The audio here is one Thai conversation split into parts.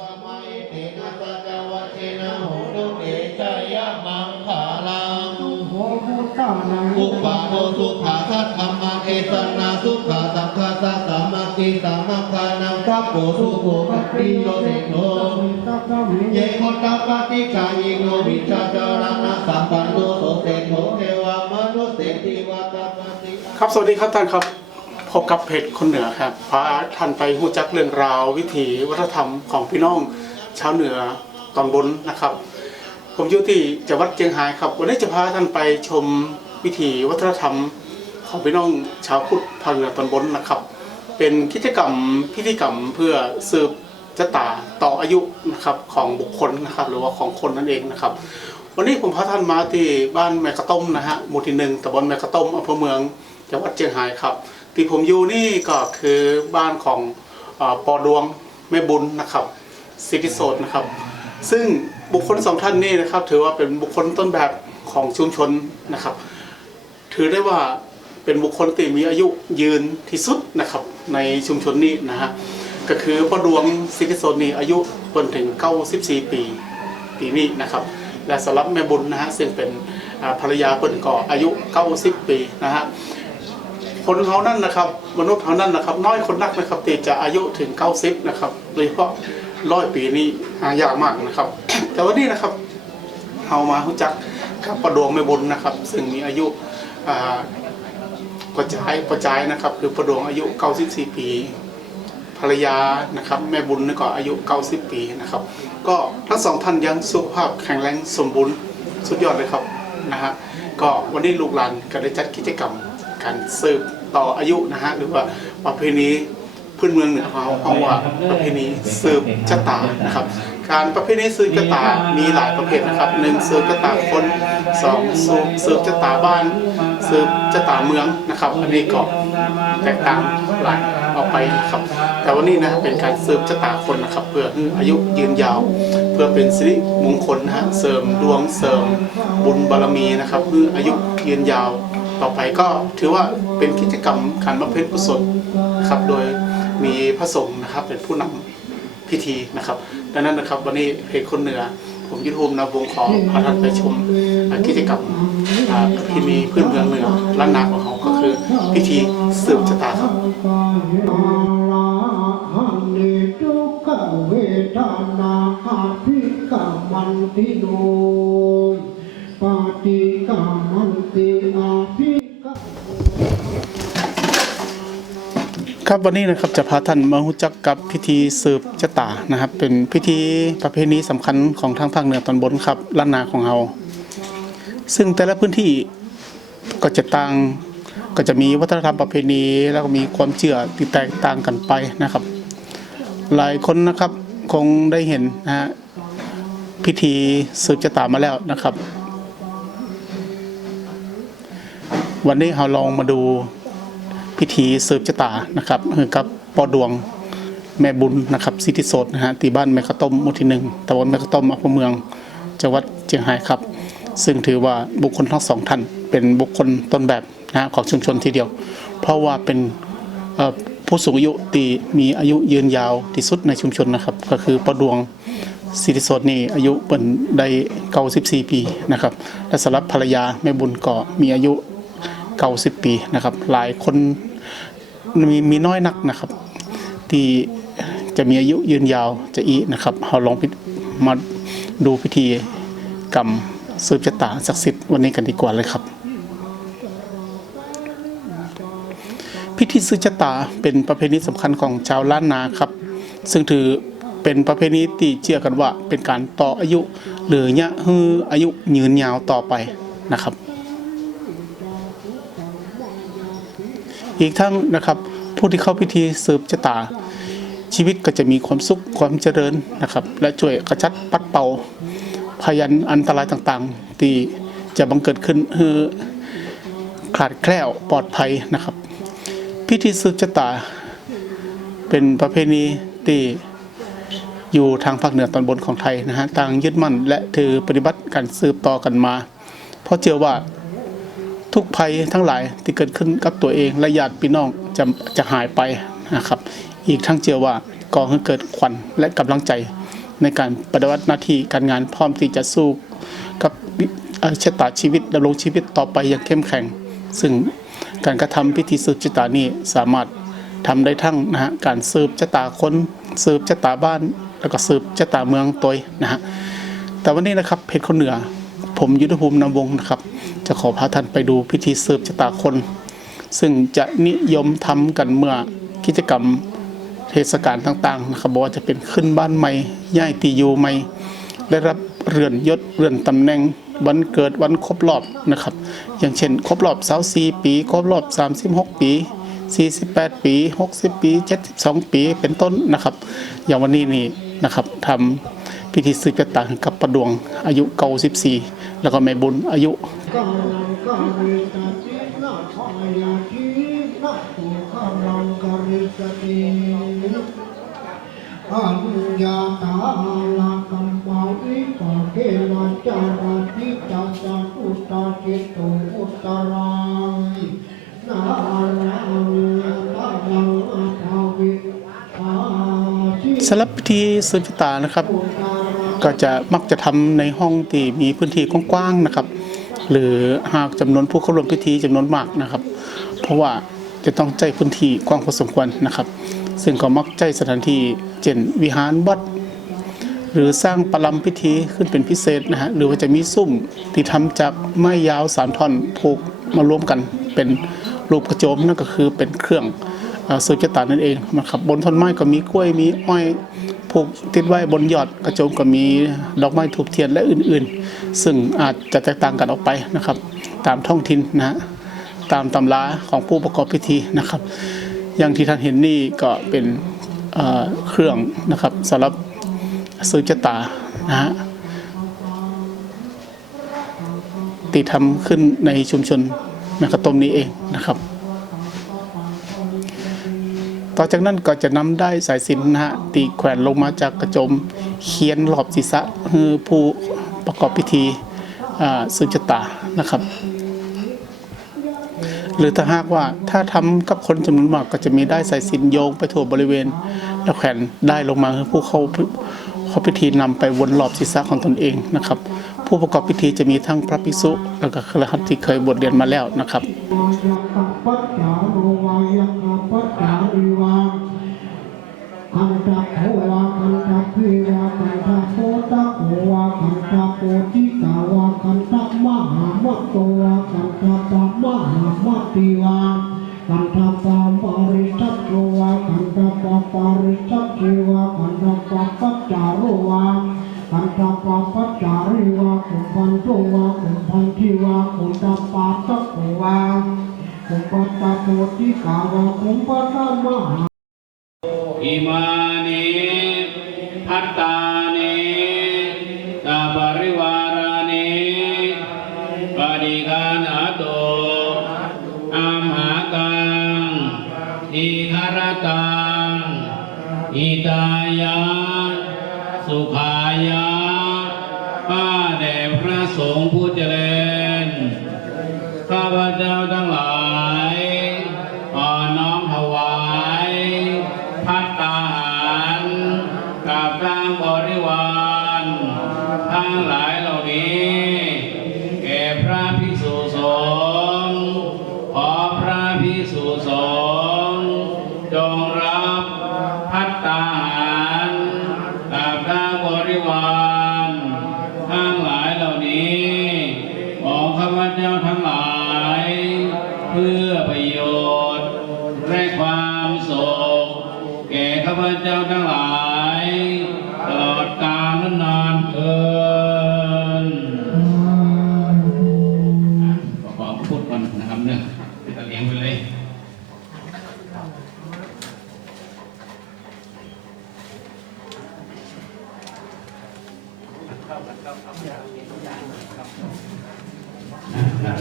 ปะไมเตนะสัจวะเทนะโหตุเตชะยะมังคาลังโหพุทธานังอุปาโนสุขาสัทธรรมะเอสนาสุขาสังฆาสัสสามัคคีสามัคคานังพระโพสุโภปฏิโยเตโนตัพพะมิเยโคตปฏิกายิโนวิชาจารณะสัมปันโนโสเตโนเทวามนุสเตติวาตาปฏิครับสวัสดีครับท่านครับ พบกับเพจคนเหนือครับพาท่านไปหู้จักเรื่องราว วิถีวัฒนธรรมของพี่น้องชาวเหนือตอนบนนะครับ ผมอยู่ที่จังหวัดเชียงรายครับ วันนี้จะพาท่านไปชมวิถีวัฒนธรรมของพี่น้องชาวพุทธภาคเหนือตอนบนนะครับ เป็นกิจกรรมพิธีกรรมเพื่อสืบชะตาต่ออายุนะครับของบุคคลนะครับ หรือว่าของคนนั่นเองนะครับวันนี้ผมพาท่านมาที่บ้านแมกกะต้มนะฮะหมู่ที่หนึ่งตำบลแมกกะต้มอำเภอเมืองจังหวัดเชียงรายครับ ที่ผมอยู่นี่ก็คือบ้านของอปอดวงแม่บุญนะครับซิติโซดนะครับ ซึ่งบุคคลสองท่านนี้นะครับ ถือว่าเป็นบุคคลต้นแบบของชุมชนนะครับ ถือได้ว่าเป็นบุคคลที่มีอายุยืนที่สุดนะครับในชุมชนนี้นะฮะก็คือพ่อดวงซิติโซนนี่อายุเพิ่นถึง 94 ปีปีนี้นะครับ และสำหรับแม่บุญนะฮะซึ่งเป็นภรรยาเพิ่นก็อายุ 90 ปีนะฮะ คนเขานั่นนะครับ มนุษย์เขานั่นนะครับ น้อยคนนักนะครับที่จะอายุถึง 90 นะครับโดยเฉพาะร้อยปีนี้หายากมากนะครับ แต่วันนี้นะครับเรามารู้จักกับประดวงแม่บุญนะครับ ซึ่งมีอายุประจายประจายนะครับ คือประดวงอายุ 94 ปีภรรยานะครับ แม่บุญนี่ก็อายุ 90 ปีนะครับ ก็ทั้งสองท่านยังสุขภาพแข็งแรงสมบูรณ์สุดยอดเลยครับนะฮะก็วันนี้ลูกหลานก็ได้จัดกิจกรรม การสืบต่ออายุนะฮะหรือว่าประเพณีพื้นเมืองเหนือของเราเอาว่าประเพณีสืบชะตานะครับ การประเพณีสืบชะตามีหลายประเภทนะครับหนึ่งสืบชะตาคนสองสืบสืบชะตาบ้านสืบชะตาเมืองนะครับอันนี้ก็แตกต่างหลายออกไปนะครับ แต่วันนี้นะเป็นการสืบชะตาคนนะครับ เพื่ออายุยืนยาว เพื่อเป็นสิริมงคลนะฮะเสริมดวงเสริมบุญบารมีนะครับเพื่ออายุยืนยาว ต่อไปก็ถือว่าเป็นกิจกรรมการบำเพ็ญกุศลนะครับโดยมีพระสงฆ์นะครับเป็นผู้นำพิธีนะครับ ดังนั้นนะครับวันนี้เพจคนเหนือ ผมยุทธภูมินาวงขอพาท่านไปชมกิจกรรมอ่าประเพณีพื้นเมืองเหนือล้านนาของเขาก็คือพิธีสืบชะตาครับเนทุกขเวทนาอภิกามันติโน ครับวันนี้นะครับจะพาท่านมารู้จักกับพิธีสืบชะตานะครับ เป็นพิธีประเพณีสำคัญของทางภาคเหนือตอนบนครับล้านนาของเราซึ่งแต่ละพื้นที่ก็จะต่างก็จะมีวัฒนธรรมประเพณี แล้วก็มีความเชื่อที่แตกต่างกันไปนะครับ หลายคนนะครับคงได้เห็นนะฮะพิธีสืบชะตามาแล้วนะครับ วันนี้เราลองมาดู พิธีสืบชะตานะครับคือกับปอดวงแม่บุญนะครับสิทธิสดนะฮะที่บ้านแม่ข้าต้มหมุที่หนึ่งตำบลแม่ข้าต้มอำเภอเมืองจังหวัดเชียงรายครับ ซึ่งถือว่าบุคคลทั้งสองท่าน เป็นบุคคลต้นแบบนะฮะของชุมชนทีเดียว เพราะว่าเป็นผู้สูงอายุที่มีอายุยืนยาวที่สุดในชุมชนนะครับ ก็คือปอดวงสิทธิสดนี่อายุเป็นได้94ปีนะครับและสำหรับภรรยาแม่บุญก็มีอายุ90ปีนะครับหลายคน มีมีน้อยนักนะครับ ที่จะมีอายุยืนยาวจะอีนะครับเราลองมาดูพิธีกรรมสืบชะตาศักดิ์สิทธิ์วันนี้กันดีกว่าเลยครับ พิธีสืบชะตาเป็นประเพณีสำคัญของชาวล้านนาครับ ซึ่งถือเป็นประเพณีที่เชื่อกันว่าเป็นการต่ออายุ หรือเนี่ยฮืออายุยืนยาวต่อไปนะครับ อีกทั้งนะครับผู้ที่เข้าพิธีสืบชะตา ชีวิตก็จะมีความสุขความเจริญนะครับ และช่วยกระชัดปัดเป่าพยันอันตรายต่างๆ ที่จะบังเกิดขึ้นคือขาดแคล้วปลอดภัยนะครับ พิธีสืบชะตา เป็นประเพณีที่อยู่ทางภาคเหนือตอนบนของไทยนะฮะต่างยึดมั่นและถือปฏิบัติการสืบต่อกันมา เพราะเชื่อว่า ทุกภัยทั้งหลายที่เกิดขึ้นกับตัวเองและญาติพี่น้องจะจะหายไปนะครับ อีกทั้งเชื่อว่าก่อให้เกิดขวัญและกำลังใจในการปฏิบัติหน้าที่การงานพร้อมที่จะสู้กับเอ่อชะตาชีวิตดำรงชีวิตต่อไปอย่างเข้มแข็ง ซึ่งการกระทำพิธีสืบชะตานี้สามารถทำได้ทั้งนะฮะการสืบชะตาคนสืบชะตาบ้าน แล้วก็สืบชะตาเมืองตัวนะฮะแต่วันนี้นะครับเพชรคนเหนือ ผมยุทธภูมินำวงศ์นะครับ จะขอพาท่านไปดูพิธีสืบชะตาคน ซึ่งจะนิยมทำกันเมื่อกิจกรรมเทศกาลต่างๆนะครับบอกว่าจะเป็นขึ้นบ้านใหม่ย้ายตีอยู่ใหม่ได้รับเรือนยศเรือนตำแหน่งวันเกิดวันครบรอบนะครับ อย่างเช่น ครบรอบ24ปี ครบรอบ36 ปี 48 ปี 60 ปี 72 ปีเป็นต้นนะครับ อย่างวันนี้นี่นะครับทำพิธีสืบชะตากับประดวงอายุ94 แล้วก็แม่บุญอายุกาลังกาลิสตินาพายาทีนาตุกาลังกาลิสติอัญญาตาลาคัมมาวิปะเกนะจาราติตาสันอุตตาจิตตุอุตตารังนารังตารังอาภาวิอาชิสำหรับพิธีสืบชะตานะครับอุตตารัง ก็จะมักจะทำในห้องที่มีพื้นที่กว้างๆนะครับ หรือหากจำนวนผู้เข้าร่วมพิธีจำนวนมากนะครับ เพราะว่าจะต้องใจพื้นที่กว้างพอสมควรนะครับ ซึ่งก็มักใจสถานที่เช่นวิหารวัดหรือสร้างประลัมพิธีขึ้นเป็นพิเศษนะฮะหรือว่าจะมีซุ้มที่ทำจากไม้ยาวสามท่อนผูกมารวมกันเป็นรูปกระโจมนั่นก็คือเป็นเครื่องเอ่อสืบชะตานั่นเองนะครับบนท่อนไม้ก็มีกล้วยมีอ้อย ผูกติดไว้บนยอดกระโจมก็มีดอกไม้ถูกเทียนและอื่นๆ ซึ่งอาจจะแตกต่างกันออกไปนะครับ ตามท้องถิ่นนะฮะตามตำราของผู้ประกอบพิธีนะครับ อย่างที่ท่านเห็นนี่ก็เป็นเเครื่องนะครับสำหรับสืบชะตานะฮะตีทำขึ้นในชุมชนแมกะตมนี้เองนะครับ ต่อจากนั้นก็จะนำได้สายสินนะฮะตีแขวนลงมาจากกระโจมเขียนรอบศีรษะคือผู้ประกอบพิธีอ่าสืบชะตานะครับ หรือถ้าหากว่าถ้าทำกับคนจำนวนมากก็จะมีได้สายสินโยงไปทั่วบริเวณ แล้วแขวนได้ลงมาให้ผู้เข้าเขาพิธีนำไปวนรอบศีรษะของตนเองนะครับ ผู้ประกอบพิธีจะมีทั้งพระภิกษุ แล้วก็คฤหัสที่เคยบวชเรียนมาแล้วนะครับ วิวาคันตาโหวาคันตาพีวาคันตาโพตะโหวาคันตาโพธิกาวาคันตะมหามัตโตวายะ สุขายะ ป้าแด่พระสงฆ์ผู้ เพื่อประโยชน์และความสุขแก่ข้าพเจ้าทั้งหลายตลอดกาลนานเทินขอพูดก่อนนะครับเนี่ยจะเลี้ยงไปเลย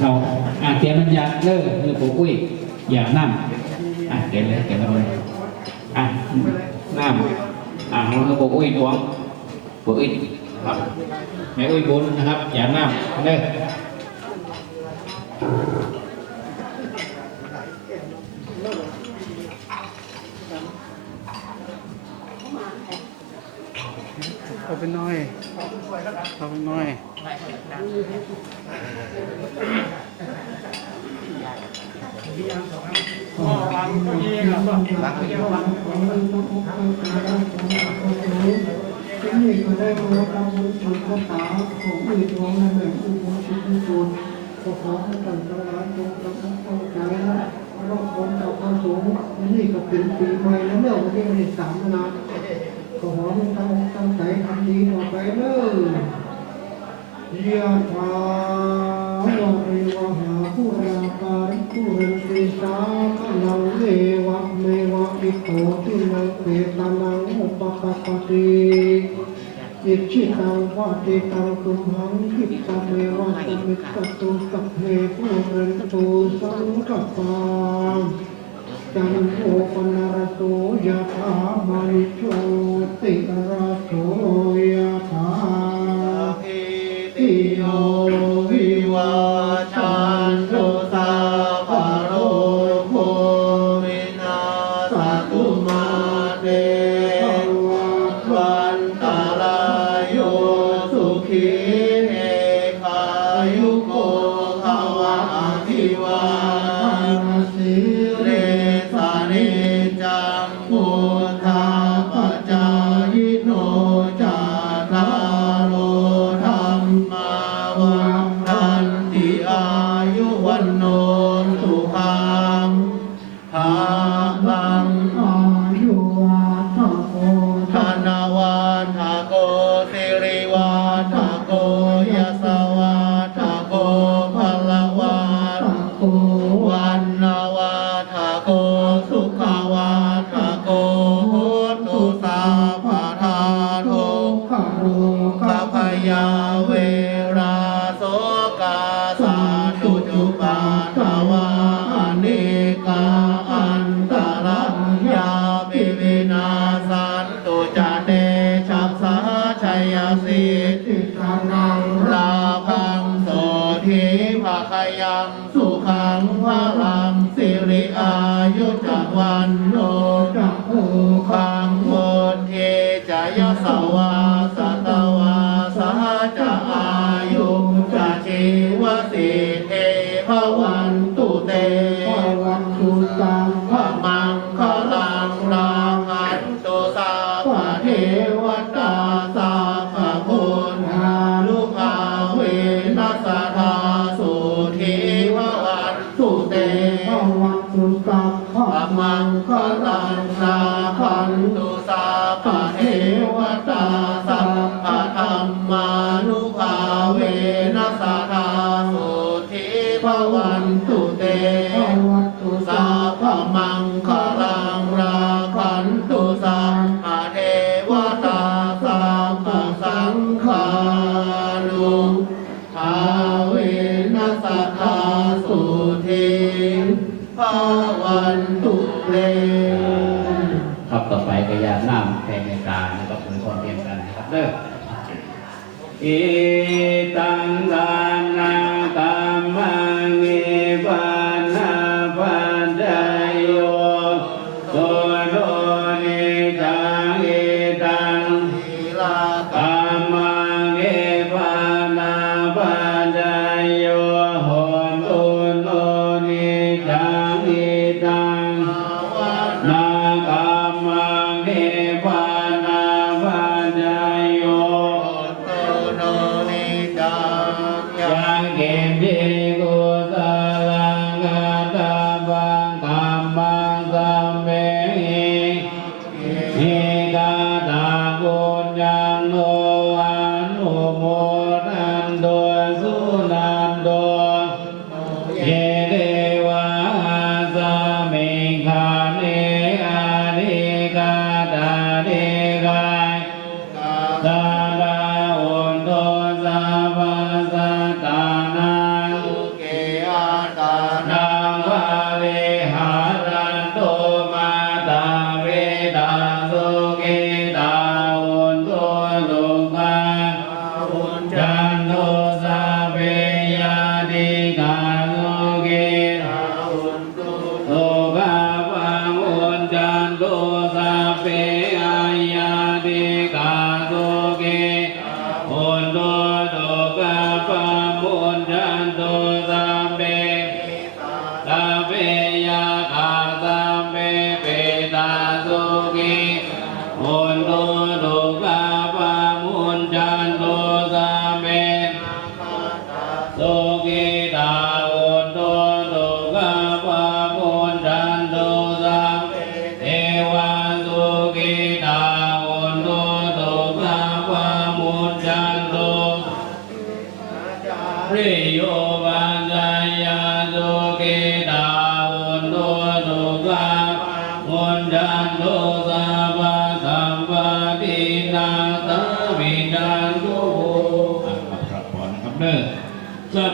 เราอะเตรียมมันยาเลิกเลิกปูอุ้ยอย่า น้ำอะเก็นเลยเก็นเลยอะน้ำอะเราบอกอุ้ยดวงบอกอุ้ยครับแม่อุ้ยบุญนะครับ อย่าน้ำเลิกตาตาวิดาตุอ่ ที่นี่ก็ได้มารับรับบุญชนพระตาของอื่นร้องในแบบอุโบสถที่ตัวขอขอให้ต่าระลาจงรับรับเข้าใจและรอบพ้นจากความสูงนี่ก็เป็นปีใหม่แล้วเมื่อวันที่นที่สนขอให้ตั้งตั้งใจทำดีต่อไปเลยยะถา อิชิตังวาติตังตุมังคิดตาเมวาตมิตตุสัพเพภูเรนตูสังกปาจันโทปนารโตยะถามณิโชติราโส อายุตะวันล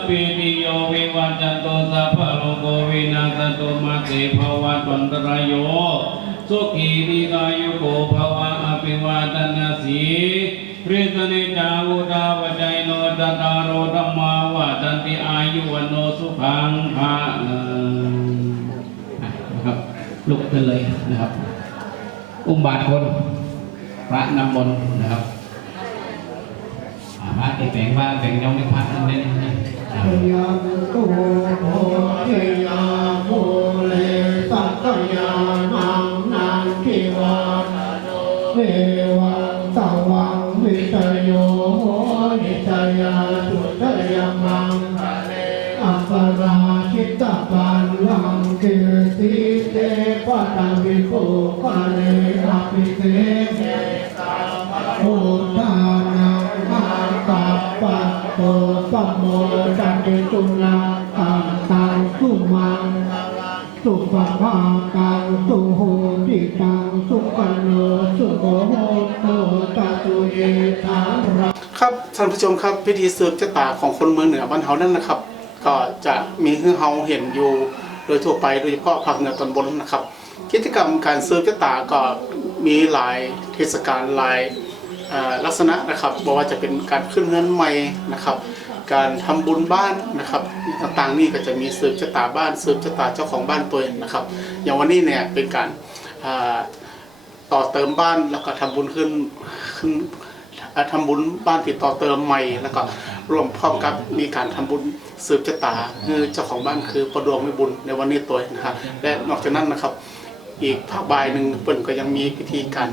ปิติโยวิวัจโตสัพพโลกวินาสตุมาติภวะตันตรโยสุขีริกายุโกภวะอภิวาตนาสีเรตเนจาวุดาว ลุกขึ้นเลยนะครับ อุ้มบาทคนพระนำมนต์นะครับพระแต่แปลงว่าแปลงยองไม่พัดนั่นเองนะ ครับท่านผู้ชมครับพิธีสืบชะตาของคนเมืองเหนือบ้านเฮานั่นนะครับ ก็จะมีให้เฮาเห็นอยู่โดยทั่วไปโดยเฉพาะภาคเหนือตอนบนนะครับ กิจกรรมการสืบชะตาก็มีหลายเทศกาลหลายลักษณะนะครับบอกว่าจะเป็นการขึ้นเงินใหม่นะครับ การทำบุญบ้านนะครับต่างๆนี่ก็จะมีสืบชะตาบ้านสืบชะตาเจ้าของบ้านตัวเองนะครับ อย่างวันนี้เนี่ยเป็นการ ต่อเติมบ้านแล้วก็ทำบุญขึ้นขึ้นทำบุญบ้านที่ต่อเติมใหม่ แล้วก็รวมพร้อมกับมีการทำบุญสืบชะตาคือเจ้าของบ้านคือประดวงมีบุญในวันนี้ตัวนะครับและนอกจากนั้นนะครับ อีกภาคบ่ายหนึ่งเปิ่นก็ยังมีพิธีการ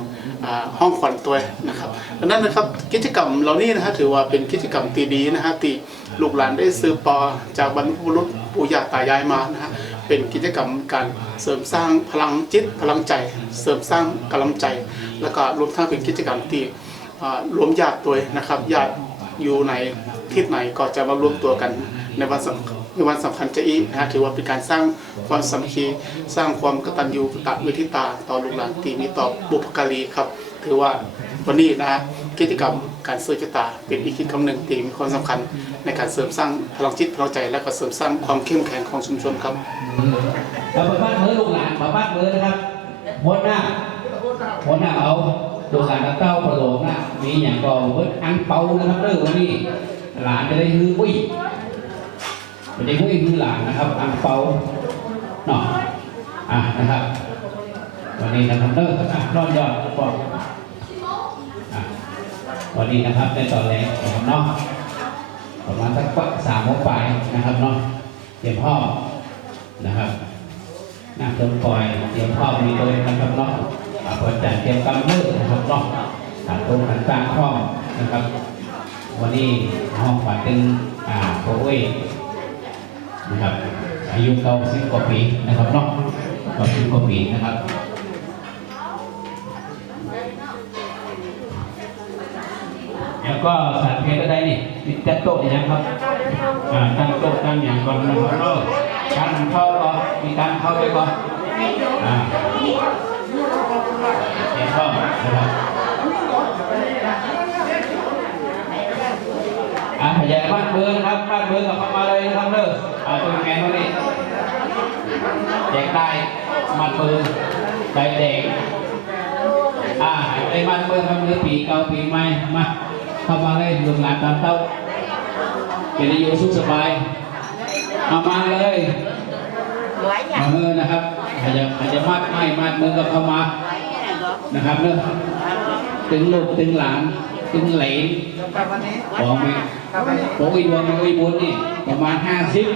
ห้องขวัญตัวนะครับดังนั้นนะครับกิจกรรมเหล่านี้นะฮะถือว่าเป็นกิจกรรมตีดีนะฮะที่ลูกหลานได้สืบต่อจากบรรพบุรุษปู่ย่าตายายมานะฮะ เป็นกิจกรรมการเสริมสร้างพลังจิตพลังใจ เสริมสร้างกำลังใจ แล้วก็รวมทั้งเป็นกิจกรรมที่รวมญาติตัวนะครับญาติอยู่ในทิศไหนก็จะมารวมตัวกันในวันสำคัญในวันสำคัญจะอีนะฮะถือว่าเป็นการสร้างความสามัคคีสร้างความกตัญญูกตเวทิตาต่อลูกหลานที่มีต่อบุพการีครับ ถือว่าวันนี้นะฮะ กิจกรรมการเสริมชะตา เป็นอีกกิจกรรมหนึ่งที่มีความสำคัญในการเสริมสร้างพลังจิตพลังใจและก็เสริมสร้างความเข้มแข็งของชุมชนครับเราไปบ้านเมือลูกหลานมาบ้านเมือนะครับหัวหน้าหัวหน้าเอาลูกหลานเต้าประโลกนะมีอย่างก็เบิดอังเปานะครับเรื่องวันนี้หลานจะได้ฮือวุ้ยจะได้วุ้ยฮือหลานนะครับอังเปาเนาะอะนะครับวันนี้นะครับเด้ออะรอดยอดบอกอะ วันนี้นะครับในตอนแรกนะครับเนาะประมาณสักสามโมงปลายนะครับเนาะเตรียมห้อนะครับน้ำต้นปล่อยเตรียมข้อมีตัวเองนะครับเนาะอ่าพอจัดเตรียมกำมือนะครับเนาะต่างตรงต่างต่างข้อนะครับ วันนี้ห้องปัดตึงอ่าโคเอ้ยนะครับอายุเก้าสิบกว่าปีนะครับเนาะเก้าสิบกว่าปีนะครับ ก็สัตว์เพศอะไรนี่ติดจัดโต๊ะอย่างนี้ครับอ่าตั้งโต๊ะตั้งอย่างก่อนนะครับเนาะการเข้าก่อมีการเข้าไปก่อนอ่าเห็นข้านะครับอ่าขยายบ้านเบอร์นะครับบ้านเบอร์กับเข้ามาเลยนะครับเด้ออ่าตัวแกนตรงนี้แจกได้มัดเบอร์ใบแดงอ่าไอ้มัดเบอร์ทำเนื้อปีเก่าปีใหม่มา เข้ามาเลยลุงหลานตามเต้าเป็นอายุสุขสบายเอามาเลยมาเออนะครับอาจจะอาจจะมัดไม่มัดมือกับเข้ามานะครับเนอะถึงลูกถึงหลานถึงเหลนของมีโอ้ดวงมีโอ้บุญนี่ประมาณห้าสิบ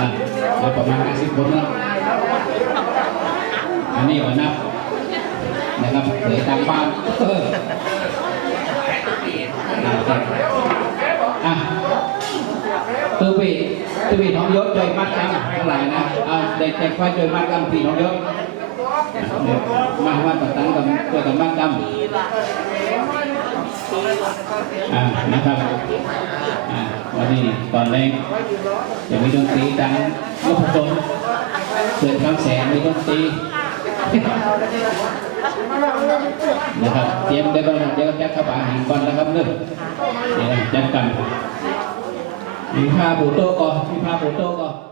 นะแล้วประมาณห้าสิบคนแล้วอันนี้ว่านับนะครับเหลือตามบ้าน สีวิตน้องยศโดยมัดกันทั้งหลายนะเด็กเด็กควายโดยมัดกันพี่น้องยศมาว่าตัดตั้งกับตัวตัดมัดกันนะครับวันนี้ตอนแรกจะมีดนตรีดังลูกผสมเกิดคำแสงมีดนตรีนะครับเตรียมได้บ้างเดี๋ยวจะคกระบะหินก่อนนะครับเนอะเจัดกัน Chín pha bổ 吧